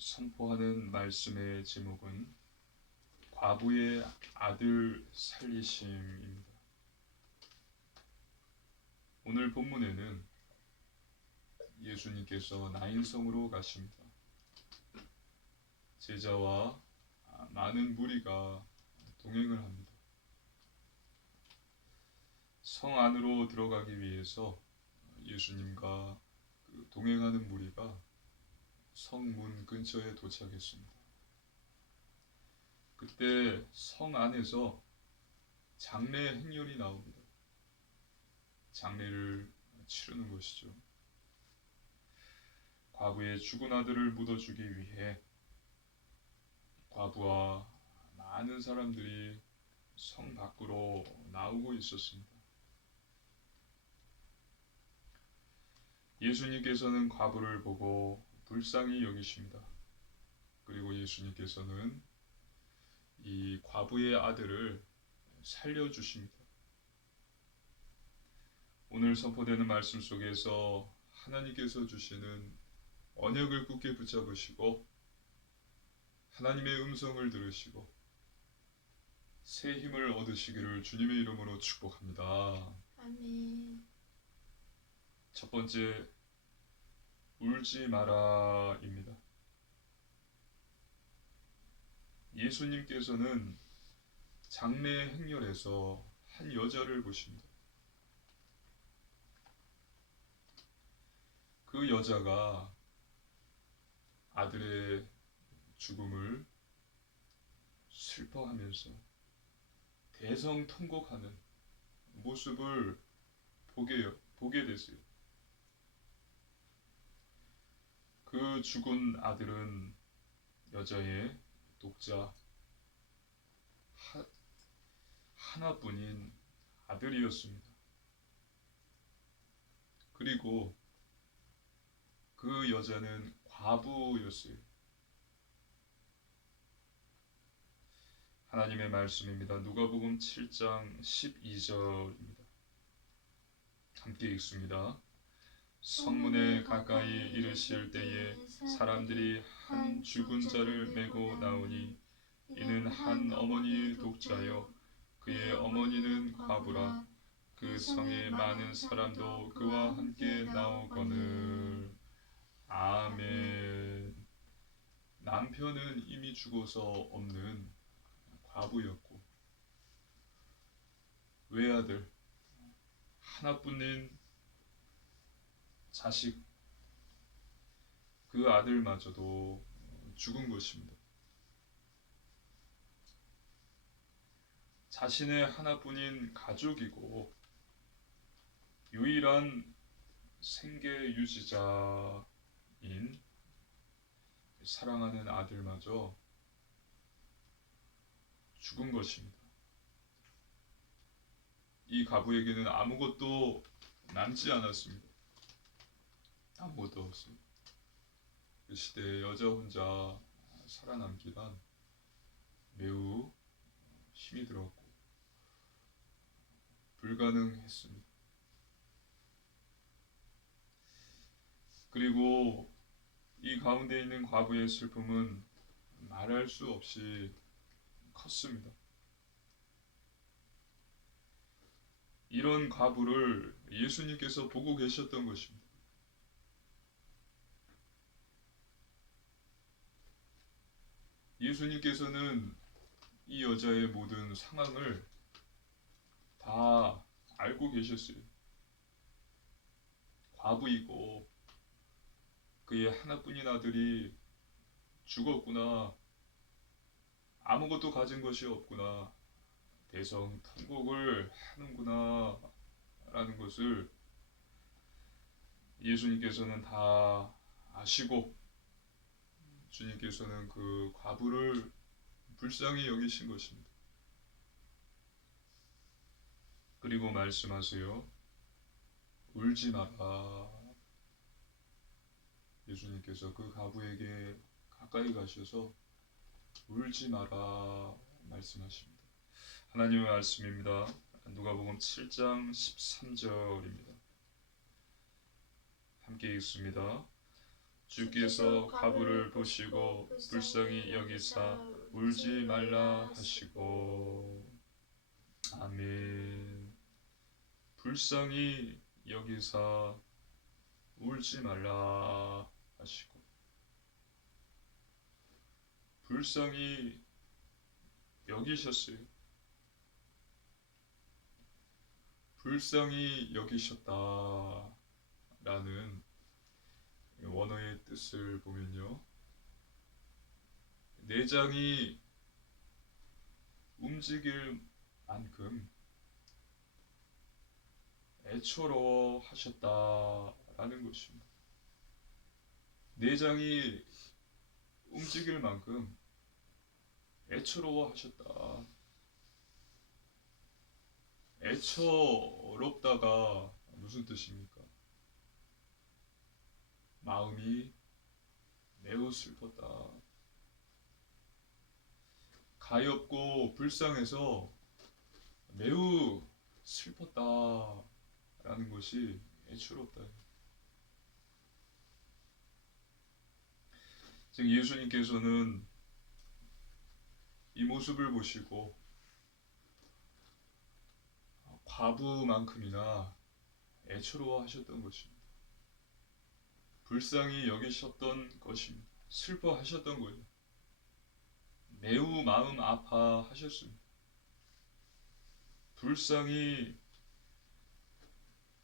선포하는 말씀의 제목은 과부의 아들 살리심입니다. 오늘 본문에는 예수님께서 나인성으로 가십니다. 제자와 많은 무리가 동행을 합니다. 성 안으로 들어가기 위해서 예수님과 동행하는 무리가 성문 근처에 도착했습니다. 그때 성 안에서 장례 행렬이 나옵니다. 장례를 치르는 것이죠. 과부의 죽은 아들을 묻어주기 위해 과부와 많은 사람들이 성 밖으로 나오고 있었습니다. 예수님께서는 과부를 보고 불쌍히 여기십니다. 그리고 예수님께서는 이 과부의 아들을 살려주십니다. 오늘 선포되는 말씀 속에서 하나님께서 주시는 언약을 굳게 붙잡으시고 하나님의 음성을 들으시고 새 힘을 얻으시기를 주님의 이름으로 축복합니다. 아멘. 첫 번째, 울지 마라입니다. 예수님께서는 장례 행렬에서 한 여자를 보십니다. 그 여자가 아들의 죽음을 슬퍼하면서 대성통곡하는 모습을 보게 됐어요. 그 죽은 아들은 여자의 독자 하나뿐인 아들이었습니다. 그리고 그 여자는 과부였어요. 하나님의 말씀입니다. 누가복음 7장 12절입니다. 함께 읽습니다. 성문에 가까이 이르실 때에 사람들이 한 죽은 자를 메고 나오니 이는 한 어머니의 독자요 그의 어머니는 과부라. 그 성에 많은 사람도 그와 함께 나오거늘. 아멘. 남편은 이미 죽어서 없는 과부였고 외아들 하나뿐인 자식 그 아들마저도 죽은 것입니다. 자신의 하나뿐인 가족이고 유일한 생계 유지자인 사랑하는 아들마저 죽은 것입니다. 이 과부에게는 아무것도 남지 않았습니다. 아무것도 없어요. 그 시대에 여자 혼자 살아남기란 매우 힘이 들었고 불가능했습니다. 그리고 이 가운데 있는 과부의 슬픔은 말할 수 없이 컸습니다. 이런 과부를 예수님께서 보고 계셨던 것입니다. 예수님께서는 이 여자의 모든 상황을 다 알고 계셨어요. 과부이고 그의 하나뿐인 아들이 죽었구나. 아무것도 가진 것이 없구나. 대성통곡을 하는구나 라는 것을 예수님께서는 다 아시고 주님께서는 그 과부를 불쌍히 여기신 것입니다. 그리고 말씀하세요. 울지 마라. 예수님께서 그 과부에게 가까이 가셔서 울지 마라 말씀하십니다. 하나님의 말씀입니다. 누가복음 7장 13절입니다. 함께 읽습니다. 주께서 과부를 보시고 불쌍히 여기사 울지 말라 하시고. 아멘. 불쌍히 여기사 울지 말라 하시고, 불쌍히 여기셨어요. 불쌍히 여기셨다라는 원어의 뜻을 보면요, 내장이 움직일 만큼 애처로하셨다라는 것입니다. 내장이 움직일 만큼 애처로워하셨다. 애처롭다가 무슨 뜻입니까? 마음이 매우 슬펐다. 가엾고 불쌍해서 매우 슬펐다라는 것이 애처롭다. 즉 예수님께서는 이 모습을 보시고 과부만큼이나 애처로워하셨던 것입니다. 불쌍히 여기셨던 것입니다. 슬퍼하셨던 거예요. 매우 마음 아파하셨습니다. 불쌍히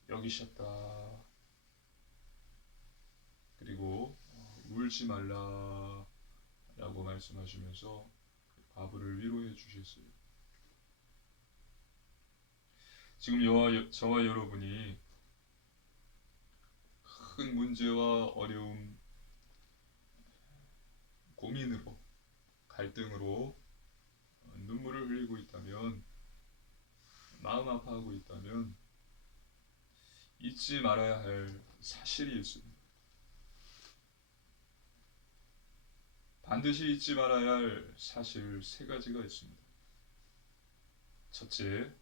여기셨다. 그리고 울지 말라 라고 말씀하시면서 과부를 위로해 주셨어요. 지금 저와 여러분이 큰 문제와 어려움, 고민으로, 갈등으로 눈물을 흘리고 있다면, 마음 아파하고 있다면 잊지 말아야 할 사실이 있습니다. 반드시 잊지 말아야 할 사실 세 가지가 있습니다. 첫째,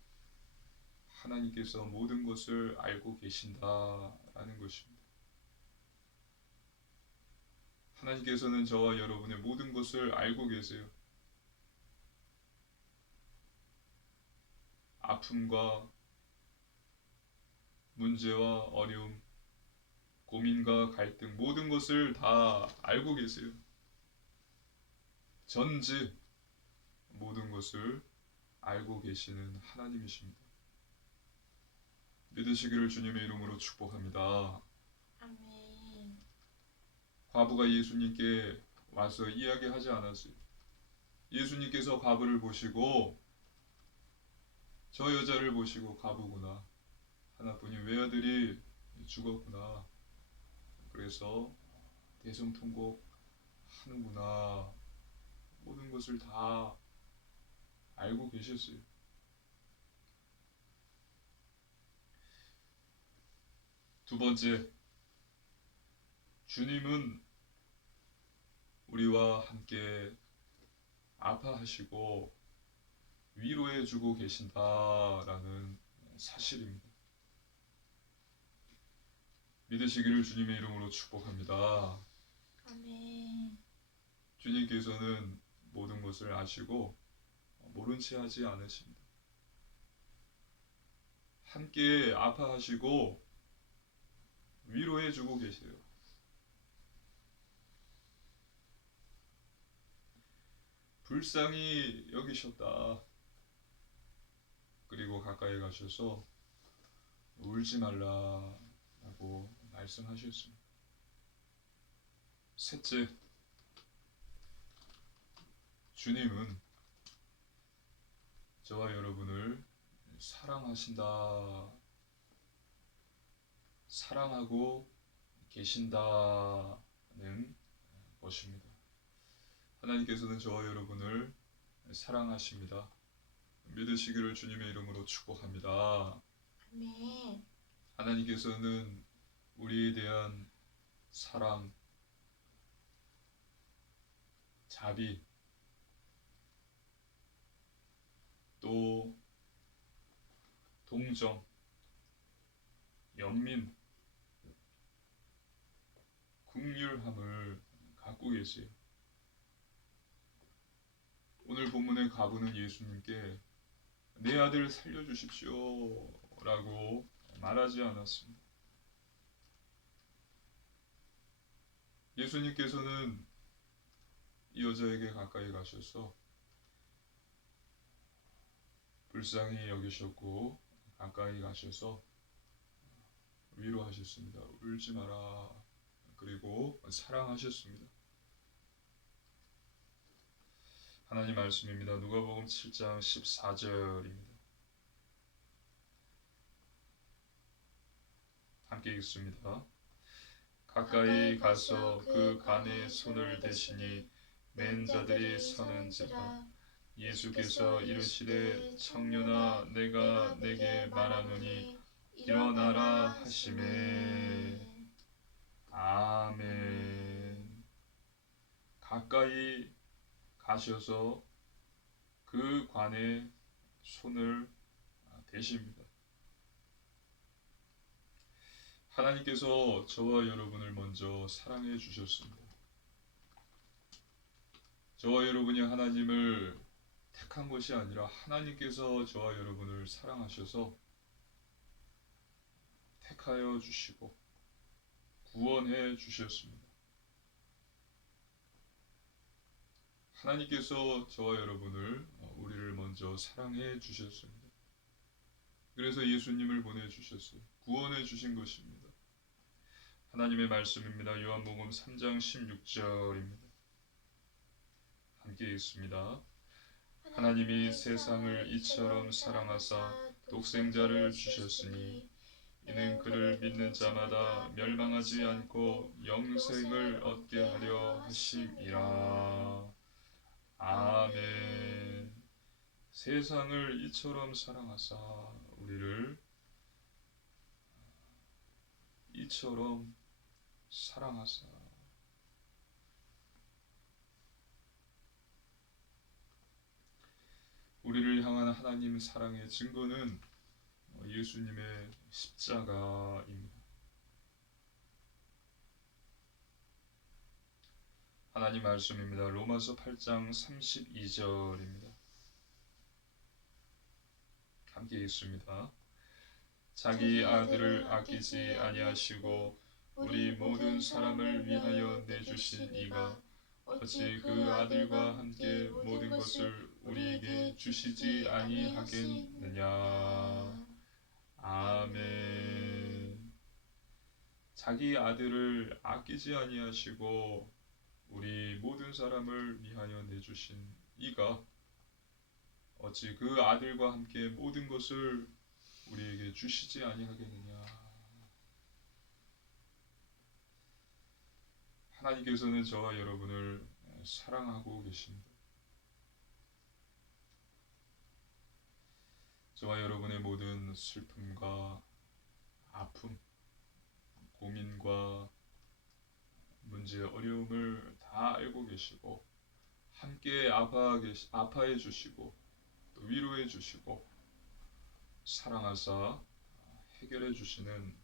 하나님께서 모든 것을 알고 계신다라는 것입니다. 하나님께서는 저와 여러분의 모든 것을 알고 계세요. 아픔과 문제와 어려움, 고민과 갈등, 모든 것을 다 알고 계세요. 전지 모든 것을 알고 계시는 하나님이십니다. 믿으시기를 주님의 이름으로 축복합니다. 아멘. 과부가 예수님께 와서 이야기하지 않았어요. 예수님께서 과부를 보시고 저 여자를 보시고 과부구나, 하나뿐인 외아들이 죽었구나, 그래서 대성통곡 하는구나, 모든 것을 다 알고 계셨어요. 두 번째, 주님은 우리와 함께 아파하시고 위로해주고 계신다라는 사실입니다. 믿으시기를 주님의 이름으로 축복합니다. 아멘. 주님께서는 모든 것을 아시고 모른 채 하지 않으십니다. 함께 아파하시고 위로해주고 계세요. 불쌍히 여기셨다. 그리고 가까이 가셔서 울지 말라라고 말씀하셨습니다. 셋째, 주님은 저와 여러분을 사랑하신다, 사랑하고 계신다는 것입니다. 하나님께서는 저와 여러분을 사랑하십니다. 믿으시기를 주님의 이름으로 축복합니다. 아멘. 하나님께서는 우리에 대한 사랑, 자비, 또 동정, 연민, 긍휼함을 갖고 계세요. 오늘 본문의 과부는 예수님께 내 아들 살려주십시오 라고 말하지 않았습니다. 예수님께서는 이 여자에게 가까이 가셔서 불쌍히 여기셨고 가까이 가셔서 위로하셨습니다. 울지 마라. 그리고 사랑하셨습니다. 하나님 말씀입니다. 누가복음 7장 14절입니다. 함께 읽습니다. 가까이 가서 그 간에 손을 대시니 맨 자들이 서는지라. 예수께서 이르시되 청년아 내가 내게 말하노니 일어나라 하시매. 아멘. 가까이 가셔서 그 관에 손을 대십니다. 하나님께서 저와 여러분을 먼저 사랑해 주셨습니다. 저와 여러분이 하나님을 택한 것이 아니라 하나님께서 저와 여러분을 사랑하셔서 택하여 주시고 구원해 주셨습니다. 하나님께서 저와 여러분을 우리를 먼저 사랑해 주셨습니다. 그래서 예수님을 보내주셨어요. 구원해 주신 것입니다. 하나님의 말씀입니다. 요한복음 3장 16절입니다. 함께 읽습니다. 하나님이 세상을 이처럼 사랑하사 독생자를 주셨으니 이는 그를 믿는 자마다 멸망하지 않고 영생을 얻게 하려 하심이라. 아멘. 세상을 이처럼 사랑하사 우리를 이처럼 사랑하사. 우리를 향한 하나님 사랑의 증거는 예수님의 십자가입니다. 하나님 말씀입니다. 로마서 8장 32절입니다. 함께 읽습니다. 자기 아들을 아끼지 아니하시고 우리 모든 사람을 위하여 내주신 이가 어찌 그 아들과 함께 모든 것을 우리에게 주시지 아니하겠느냐. 아멘. 자기 아들을 아끼지 아니하시고 우리 모든 사람을 위하여 내주신 이가 어찌 그 아들과 함께 모든 것을 우리에게 주시지 아니하겠느냐. 하나님께서는 저와 여러분을 사랑하고 계십니다. 저와 여러분의 모든 슬픔과 아픔, 고민과 문제, 어려움을 다 알고 계시고 함께 아파해 주시고 또 위로해 주시고 사랑하사 해결해 주시는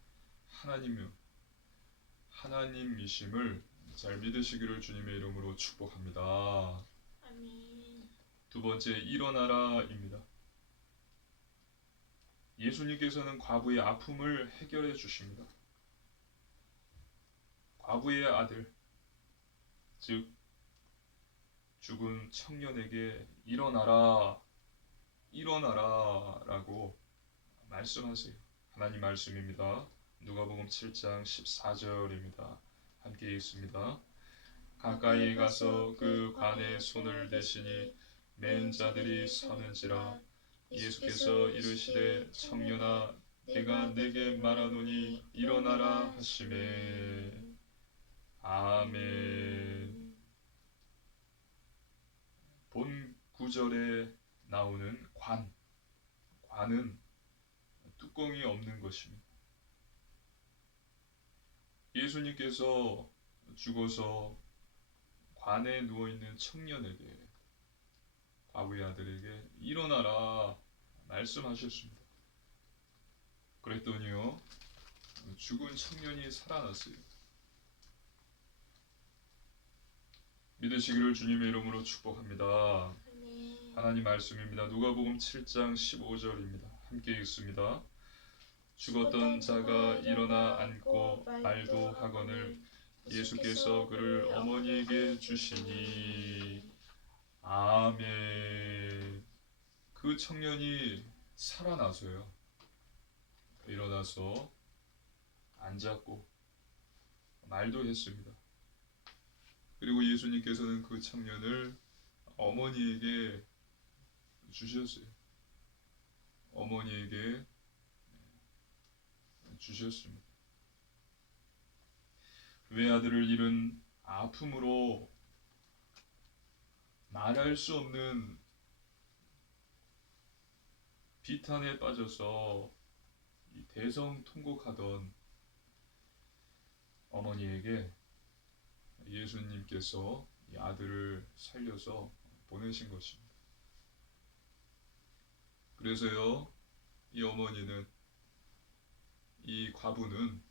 하나님이심을 잘 믿으시기를 주님의 이름으로 축복합니다. 아멘. 두 번째, 일어나라입니다. 예수님께서는 과부의 아픔을 해결해 주십니다. 과부의 아들, 즉 죽은 청년에게 일어나라, 일어나라 라고 말씀하세요. 하나님 말씀입니다. 누가복음 7장 14절입니다. 함께 읽습니다. 가까이 가서 그 관에 손을 대시니 맨 자들이 서는지라. 예수께서 이르시되 청년아 내가 내게 말하노니 일어나라 하시매. 아멘. 본 구절에 나오는 관은 뚜껑이 없는 것입니다. 예수님께서 죽어서 관에 누워있는 청년에게, 과부의 아들에게 일어나라 말씀하셨습니다. 그랬더니요, 죽은 청년이 살아났어요. 믿으시기를 주님의 이름으로 축복합니다. 아멘. 하나님 말씀입니다. 누가복음 7장 15절입니다. 함께 읽습니다. 죽었던 자가 일어나 앉고 말도 하거늘 예수께서 그를 어머니에게 주시니. 아멘. 그 청년이 살아나서요. 일어나서 앉았고 말도 했습니다. 그리고 예수님께서는 그 청년을 어머니에게 주셨어요. 어머니에게 주셨습니다. 외아들을 잃은 아픔으로 말할 수 없는 비탄에 빠져서 대성통곡하던 어머니에게 예수님께서 이 아들을 살려서 보내신 것입니다. 그래서요, 이 어머니는, 이 과부는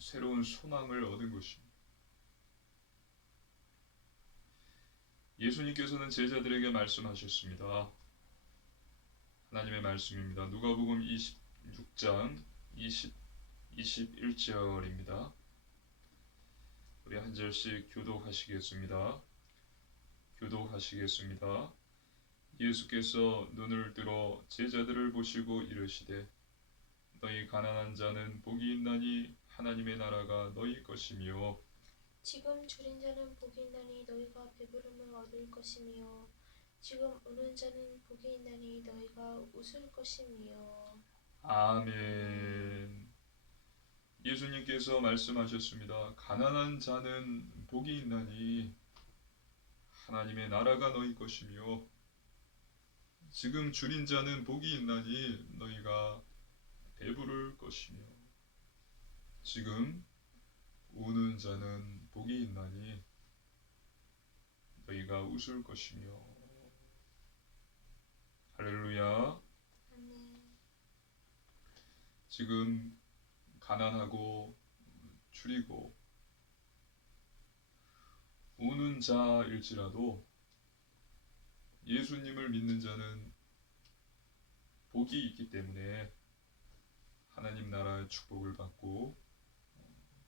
새로운 소망을 얻은 것입니다. 예수님께서는 제자들에게 말씀하셨습니다. 하나님의 말씀입니다. 누가복음 26장 21절입니다. 우리 한 절씩 교독하시겠습니다. 교독하시겠습니다. 예수께서 눈을 들어 제자들을 보시고 이르시되 너희 가난한 자는 복이 있나니 하나님의 나라가 너희 것이며 지금 줄인 자는 복이 있나니 너희가 배부름을 얻을 것이며 지금 우는 자는 복이 있나니 너희가 웃을 것이며. 아멘. 예수님께서 말씀하셨습니다. 가난한 자는 복이 있나니 하나님의 나라가 너희 것이며 지금 줄인 자는 복이 있나니 너희가 배부를 것이며 지금 우는 자는 복이 있나니 너희가 웃을 것이며. 할렐루야. 아멘. 지금 가난하고 줄이고 우는 자일지라도 예수님을 믿는 자는 복이 있기 때문에 하나님 나라의 축복을 받고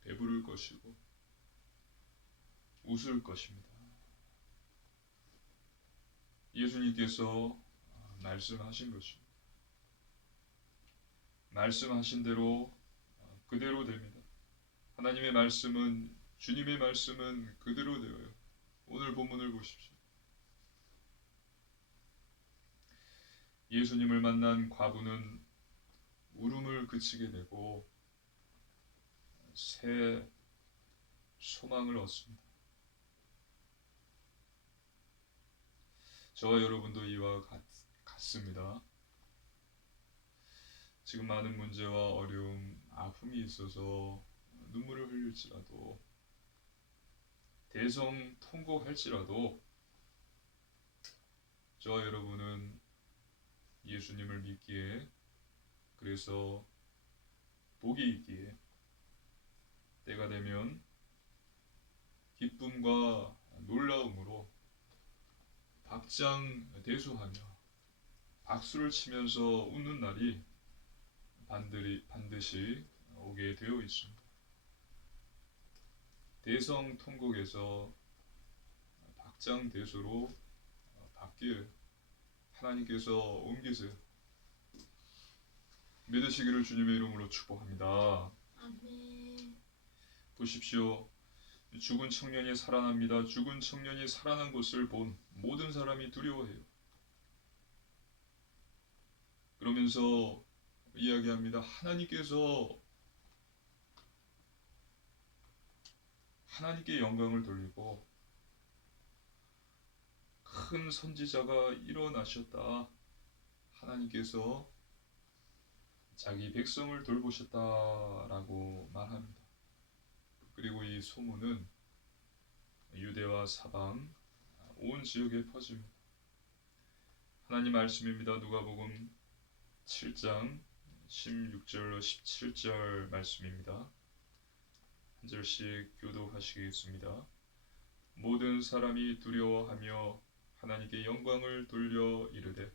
배부를 것이고 웃을 것입니다. 예수님께서 말씀하신 것입니다. 말씀하신 대로 그대로 됩니다. 하나님의 말씀은, 주님의 말씀은 그대로 되어요. 오늘 본문을 보십시오. 예수님을 만난 과부는 울음을 그치게 되고 새 소망을 얻습니다. 저와 여러분도 이와 같습니다. 지금 많은 문제와 어려움, 아픔이 있어서 눈물을 흘릴지라도 대성통곡할지라도 저와 여러분은 예수님을 믿기에, 그래서 복이 있기에 때가 되면 기쁨과 놀라움으로 박장대소하며 박수를 치면서 웃는 날이 반드시 오게 되어 있습니다. 대성통곡에서 박장대소로 바뀌어요. 하나님께서 옮기세요. 믿으시기를 주님의 이름으로 축복합니다. 아멘. 보십시오. 죽은 청년이 살아납니다. 죽은 청년이 살아난 것을 본 모든 사람이 두려워해요. 그러면서 이야기합니다. 하나님께 영광을 돌리고 큰 선지자가 일어나셨다. 하나님께서 자기 백성을 돌보셨다라고 말합니다. 그리고 이 소문은 유대와 사방 온 지역에 퍼집니다. 하나님 말씀입니다. 누가복음 7장 16절로 17절 말씀입니다. 한 절씩 교독하시겠습니다. 모든 사람이 두려워하며 하나님께 영광을 돌려 이르되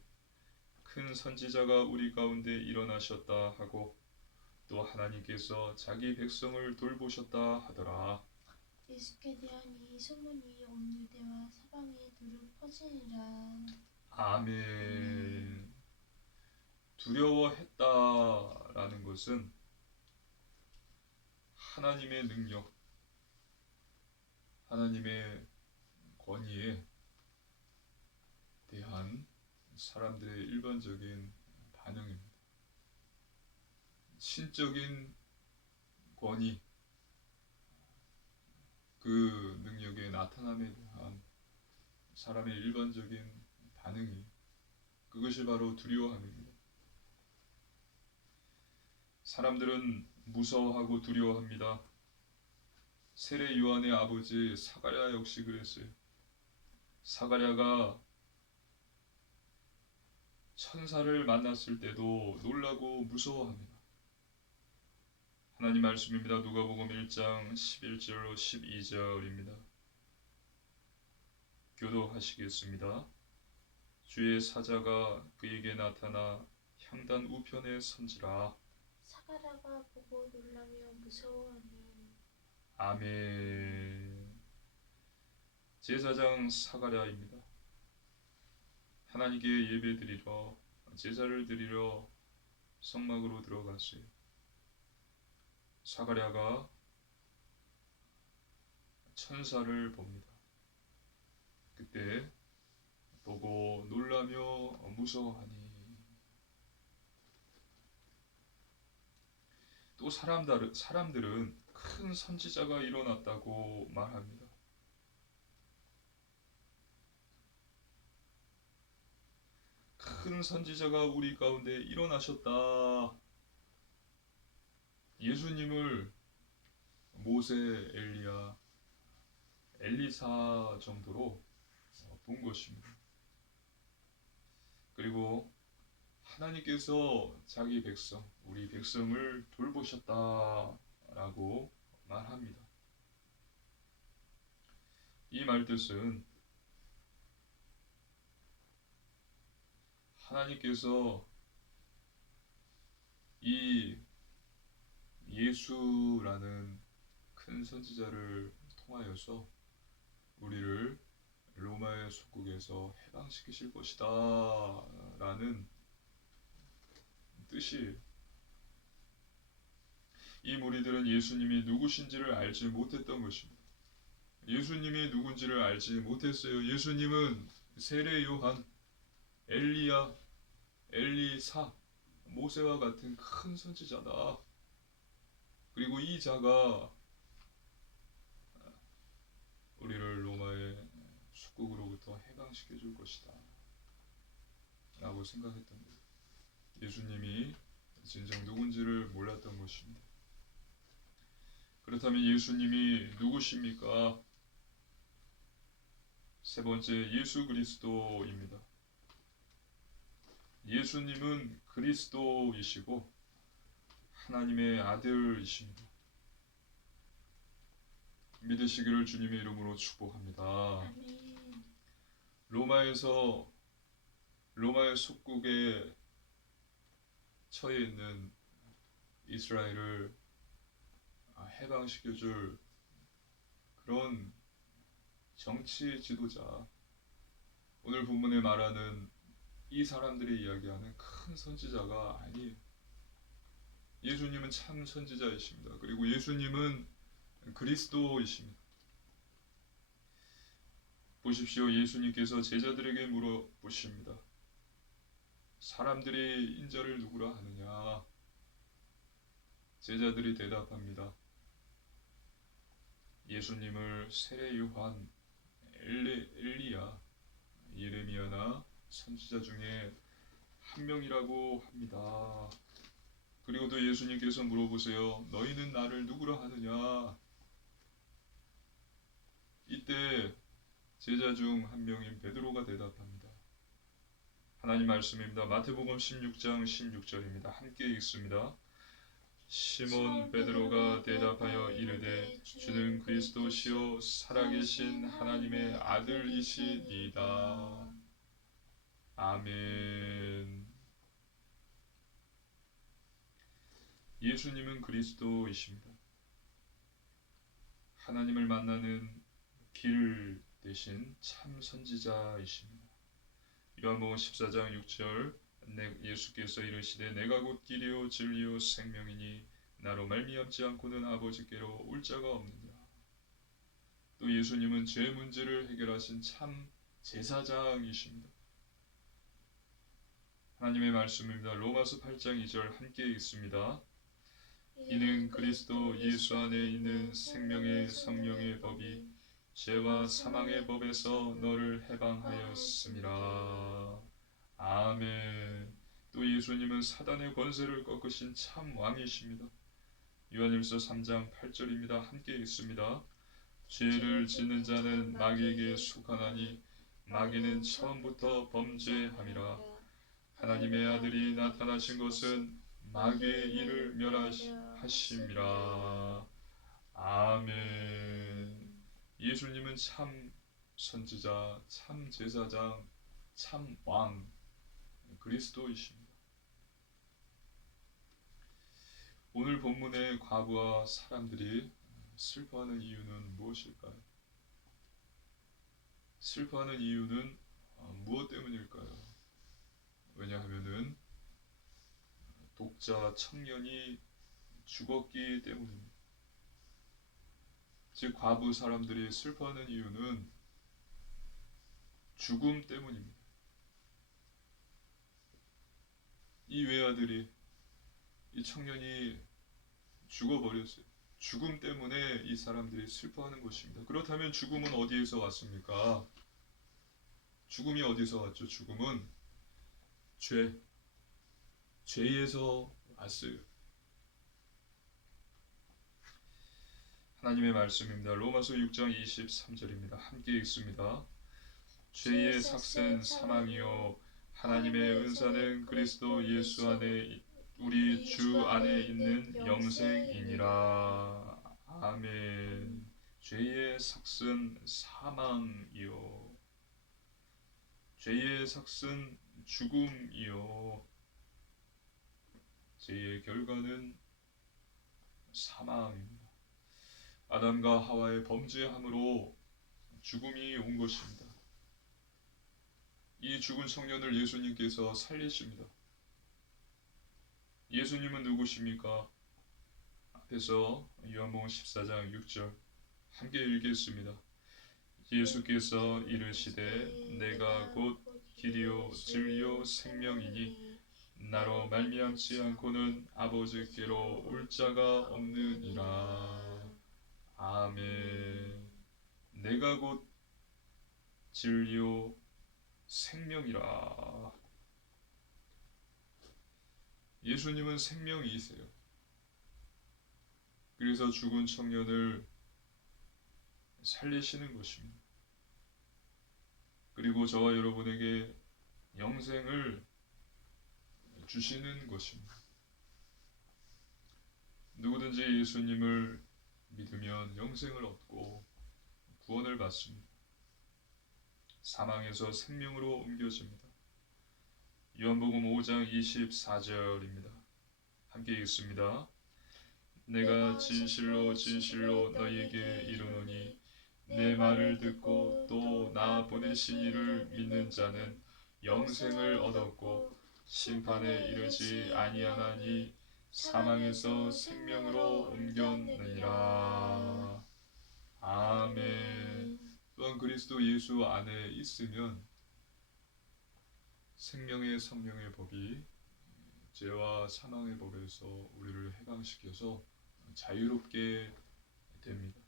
큰 선지자가 우리 가운데 일어나셨다 하고 또 하나님께서 자기 백성을 돌보셨다 하더라. 예수께 대한 이 소문이 온 유대와 사방에 두루 퍼지니라. 아멘. 두려워했다라는 것은 하나님의 능력, 하나님의 권위에 대한 사람들의 일반적인 반응입니다. 신적인 권위, 그 능력의 나타남에 대한 사람의 일반적인 반응이 그것이 바로 두려워함입니다. 사람들은 무서워하고 두려워합니다. 세례 요한의 아버지 사가랴 역시 그랬어요. 사가랴가 천사를 만났을 때도 놀라고 무서워합니다. 하나님 말씀입니다. 누가복음 1장 11절로 12절입니다. 교도하시겠습니다. 주의 사자가 그에게 나타나 향단 우편에 선지라. 사가랴가 보고 놀라며 무서워하니. 아멘. 제사장 사가랴입니다. 하나님께 예배드리러 제사를 드리러 성막으로 들어갔어요. 사가랴가 천사를 봅니다. 그때 보고 놀라며 무서워하니. 또 사람들은 큰 선지자가 일어났다고 말합니다. 큰 선지자가 우리 가운데 일어나셨다. 예수님을 모세, 엘리야, 엘리사 정도로 본 것입니다. 그리고 하나님께서 자기 백성, 우리 백성을 돌보셨다라고 말합니다. 이 말뜻은 하나님께서 이 예수라는 큰 선지자를 통하여서 우리를 로마의 속국에서 해방시키실 것이다 라는 뜻이에요. 이 무리들은 예수님이 누구신지를 알지 못했던 것입니다. 예수님이 누군지를 알지 못했어요. 예수님은 세례 요한, 엘리야, 엘리사, 모세와 같은 큰 선지자다. 그리고 이 자가 우리를 로마의 속국으로부터 해방시켜 줄 것이다 라고 생각했던 거예요. 예수님이 진정 누군지를 몰랐던 것입니다. 그렇다면 예수님이 누구십니까? 세 번째, 예수 그리스도입니다. 예수님은 그리스도이시고 하나님의 아들이십니다. 믿으시기를 주님의 이름으로 축복합니다. 아멘. 로마의 속국에 처해 있는 이스라엘을 해방시켜줄 그런 정치 지도자, 오늘 본문에 말하는 이 사람들이 이야기하는 큰 선지자가 아니에요. 예수님은 참 선지자이십니다. 그리고 예수님은 그리스도이십니다. 보십시오. 예수님께서 제자들에게 물어보십니다. 사람들이 인자를 누구라 하느냐? 제자들이 대답합니다. 예수님을 세례 요한, 엘리야, 예레미야나 선지자 중에 한 명이라고 합니다. 그리고 또 예수님께서 물어보세요. 너희는 나를 누구라 하느냐? 이때 제자 중 한 명인 베드로가 대답합니다. 하나님 말씀입니다. 마태복음 16장 16절입니다. 함께 읽습니다. 시몬 베드로가 대답하여 이르되 주는 그리스도 그리스도시요 살아계신 하나님의 아들이시니이다. 아멘. 예수님은 그리스도이십니다. 하나님을 만나는 길 대신 참 선지자이십니다. 요한복음 14장 6절 예수께서 이르시되 내가 곧 길이요 진리요 생명이니 나로 말미암지 않고는 아버지께로 올 자가 없느니라. 또 예수님은 죄 문제를 해결하신 참 제사장이십니다. 하나님의 말씀입니다. 로마서 8장 2절 함께 읽습니다. 이는 그리스도 예수 안에 있는 생명의 성령의 법이 죄와 사망의 법에서 너를 해방하였음이라. 아멘. 또 예수님은 사단의 권세를 꺾으신 참 왕이십니다. 요한일서 3장 8절입니다. 함께 읽습니다. 죄를 짓는 자는 마귀에게 속하나니 마귀는 처음부터 범죄함이라. 하나님의 아들이 나타나신 것은 마귀의 일을 멸하심이라. 아멘. 예수님은 참 선지자, 참 제사장, 참 왕, 그리스도이십니다. 오늘 본문의 과부와 사람들이 슬퍼하는 이유는 무엇일까요? 슬퍼하는 이유는 무엇 때문일까요? 왜냐하면은 독자 청년이 죽었기 때문입니다. 즉 과부 사람들이 슬퍼하는 이유는 죽음 때문입니다. 이 외아들이, 이 청년이 죽어버렸어요. 죽음 때문에 이 사람들이 슬퍼하는 것입니다. 그렇다면 죽음은 어디에서 왔습니까? 죽음이 어디서 왔죠? 죽음은 죄에서 왔어요. 하나님의 말씀입니다. 로마서 6장 23절입니다. 함께 읽습니다. 죄의 삭은 사망이요 하나님의 은사는 그리스도 예수 안에 우리 주 안에 있는 영생이니라. 아멘. 죄의 삭은 사망이요 죄의 삭은 죽음이요 죄의 결과는 사망입니다. 아담과 하와의 범죄함으로 죽음이 온 것입니다. 이 죽은 청년을 예수님께서 살리십니다. 예수님은 누구십니까? 앞에서 요한복음 14장 6절 함께 읽겠습니다. 예수께서 이르시되 내가 곧 길이요 진리요 생명이니 나로 말미암지 않고는 아버지께로 올 자가 없느니라. 아멘. 내가 곧 진리요 생명이라. 예수님은 생명이세요. 그래서 죽은 청년을 살리시는 것입니다. 그리고 저와 여러분에게 영생을 주시는 것입니다. 누구든지 예수님을 믿으면 영생을 얻고 구원을 받습니다. 사망에서 생명으로 옮겨집니다. 요한복음 5장 24절입니다. 함께 읽습니다. 내가 진실로 진실로 너희에게 이르노니 내 말을 듣고 또 나 보내신 이를 믿는 자는 영생을 얻었고 심판에 이르지 아니하나니 사망에서 생명으로 옮겼느니라. 아멘. 또한 그리스도 예수 안에 있으면 생명의 성령의 법이 죄와 사망의 법에서 우리를 해방시켜서 자유롭게 됩니다.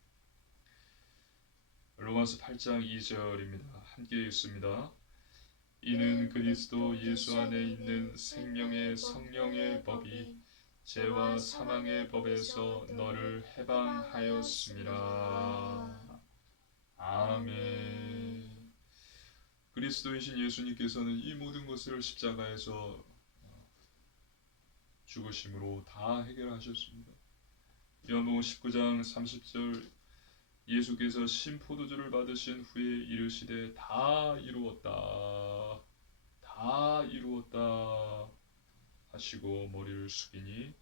로마서 8장 2절입니다. 함께 읽습니다. 이는 그리스도 예수 안에 있는 생명의 성령의 법이 죄와 사망의 법에서 너를 해방하였음이라. 아멘. 그리스도이신 예수님께서는 이 모든 것을 십자가에서 죽으심으로 다 해결하셨습니다. 요한복음 19장 30절 예수께서 신포도주를 받으신 후에 이르시되 다 이루었다, 다 이루었다 하시고 머리를 숙이니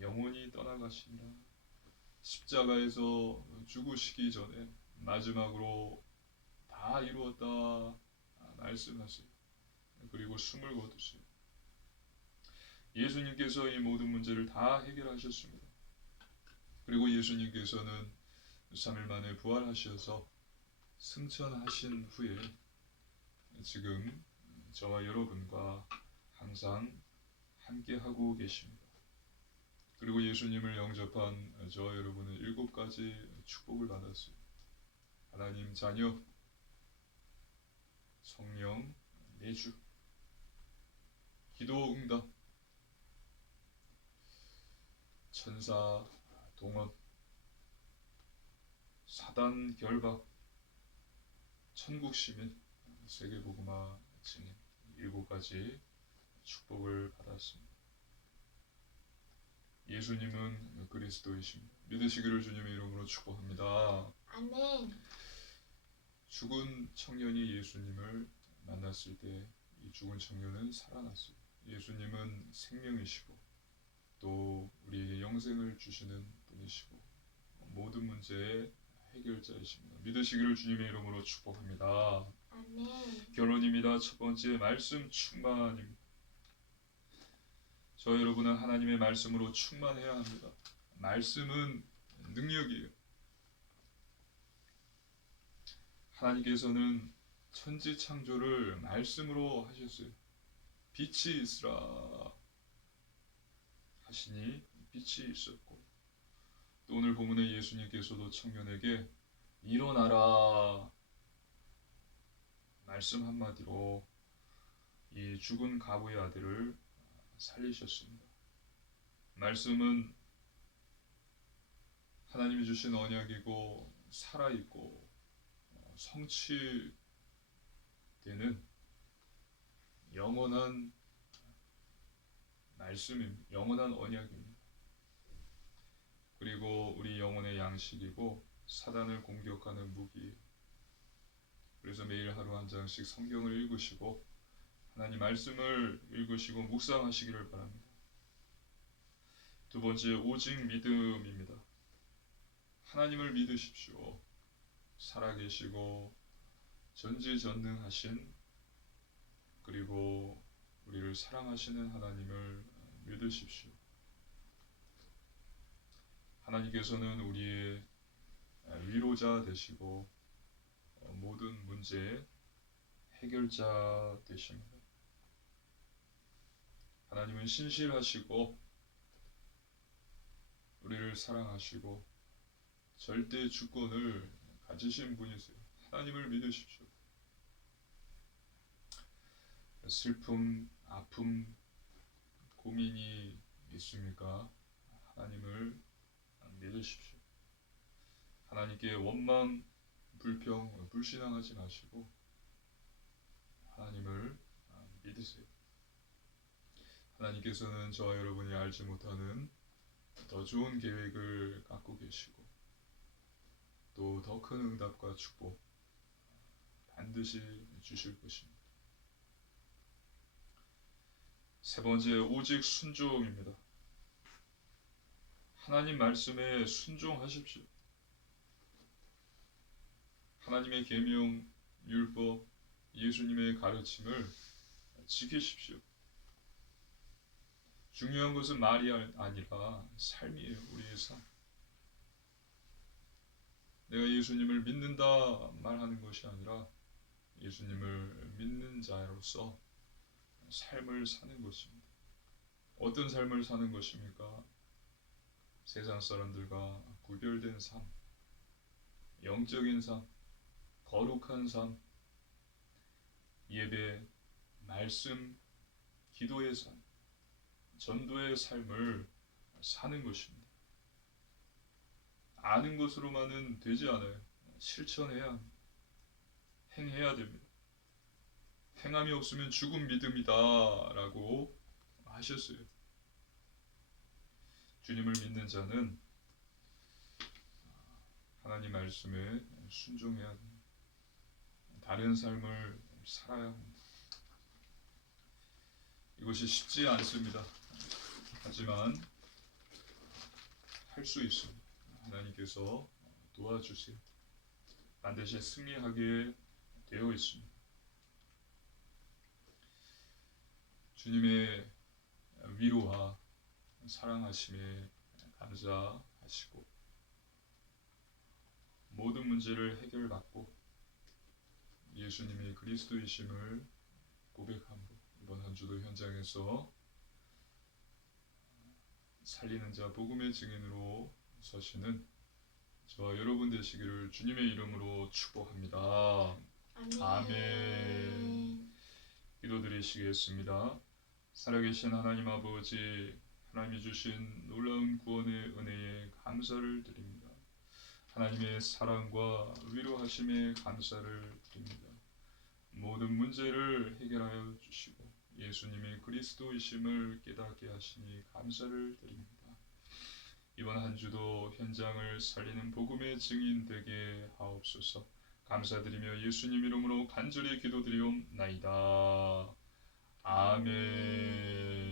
영원히 떠나가시니라. 십자가에서 죽으시기 전에 마지막으로 다 이루었다 말씀하세요. 그리고 숨을 거두세요. 예수님께서 이 모든 문제를 다 해결하셨습니다. 그리고 예수님께서는 3일 만에 부활하셔서 승천하신 후에 지금 저와 여러분과 항상 함께하고 계십니다. 그리고 예수님을 영접한 저와 여러분은 7가지 축복을 받았어요. 하나님 자녀, 성령 내주, 기도 응답, 천사 동원, 사단 결박, 천국 시민, 세계복음화 증인 7가지 축복을 받았습니다. 예수님은 그리스도이십니다. 믿으시기를 주님의 이름으로 축복합니다. 아멘. 죽은 청년이 예수님을 만났을 때 이 죽은 청년은 살아났어요. 예수님은 생명이시고 또 우리에게 영생을 주시는 분이시고 모든 문제의 해결자이십니다. 믿으시기를 주님의 이름으로 축복합니다. 아멘. 결론입니다. 첫 번째, 말씀 충만입니다. 저 여러분은 하나님의 말씀으로 충만해야 합니다. 말씀은 능력이에요. 하나님께서는 천지 창조를 말씀으로 하셨어요. 빛이 있으라 하시니 빛이 있었고, 또 오늘 본문의 예수님께서도 청년에게 일어나라 말씀 한마디로 이 죽은 과부의 아들을 살리셨습니다. 말씀은 하나님이 주신 언약이고 살아있고 성취되는 영원한 말씀입니다. 영원한 언약입니다. 그리고 우리 영혼의 양식이고 사단을 공격하는 무기. 그래서 매일 하루 한 장씩 성경을 읽으시고 하나님 말씀을 읽으시고 묵상하시기를 바랍니다. 두 번째, 오직 믿음입니다. 하나님을 믿으십시오. 살아계시고 전지전능하신 그리고 우리를 사랑하시는 하나님을 믿으십시오. 하나님께서는 우리의 위로자 되시고 모든 문제의 해결자 되십니다. 하나님은 신실하시고 우리를 사랑하시고 절대 주권을 가지신 분이세요. 하나님을 믿으십시오. 슬픔, 아픔, 고민이 있습니까? 하나님을 믿으십시오. 하나님께 원망, 불평, 불신앙하지 마시고 하나님을 믿으세요. 하나님께서는 저와 여러분이 알지 못하는 더 좋은 계획을 갖고 계시고 또 더 큰 응답과 축복 반드시 주실 것입니다. 세 번째, 오직 순종입니다. 하나님 말씀에 순종하십시오. 하나님의 계명, 율법, 예수님의 가르침을 지키십시오. 중요한 것은 말이 아니라 삶이에요. 우리의 삶. 내가 예수님을 믿는다 말하는 것이 아니라 예수님을 믿는 자로서 삶을 사는 것입니다. 어떤 삶을 사는 것입니까? 세상 사람들과 구별된 삶, 영적인 삶, 거룩한 삶, 예배, 말씀, 기도의 삶, 전도의 삶을 사는 것입니다. 아는 것으로만은 되지 않아요. 실천해야 합니다. 행해야 됩니다. 행함이 없으면 죽은 믿음이다 라고 하셨어요. 주님을 믿는 자는 하나님 말씀에 순종해야 합니다. 다른 삶을 살아야 합니다. 이것이 쉽지 않습니다. 하지만 할 수 있습니다. 하나님께서 도와주세요. 반드시 승리하게 되어 있습니다. 주님의 위로와 사랑하심에 감사하시고 모든 문제를 해결받고 예수님이 그리스도이심을 고백함으로 이번 한 주도 현장에서 살리는 자 복음의 증인으로 서시는 저와 여러분 되시기를 주님의 이름으로 축복합니다. 아멘. 기도드리시겠습니다. 살아계신 하나님 아버지, 하나님이 주신 놀라운 구원의 은혜에 감사를 드립니다. 하나님의 사랑과 위로하심에 감사를 드립니다. 모든 문제를 해결하여 주시고 예수님의 그리스도이심을 깨닫게 하시니 감사를 드립니다. 이번 한 주도 현장을 살리는 복음의 증인 되게 하옵소서. 감사드리며 예수님 이름으로 간절히 기도드리옵나이다. 아멘.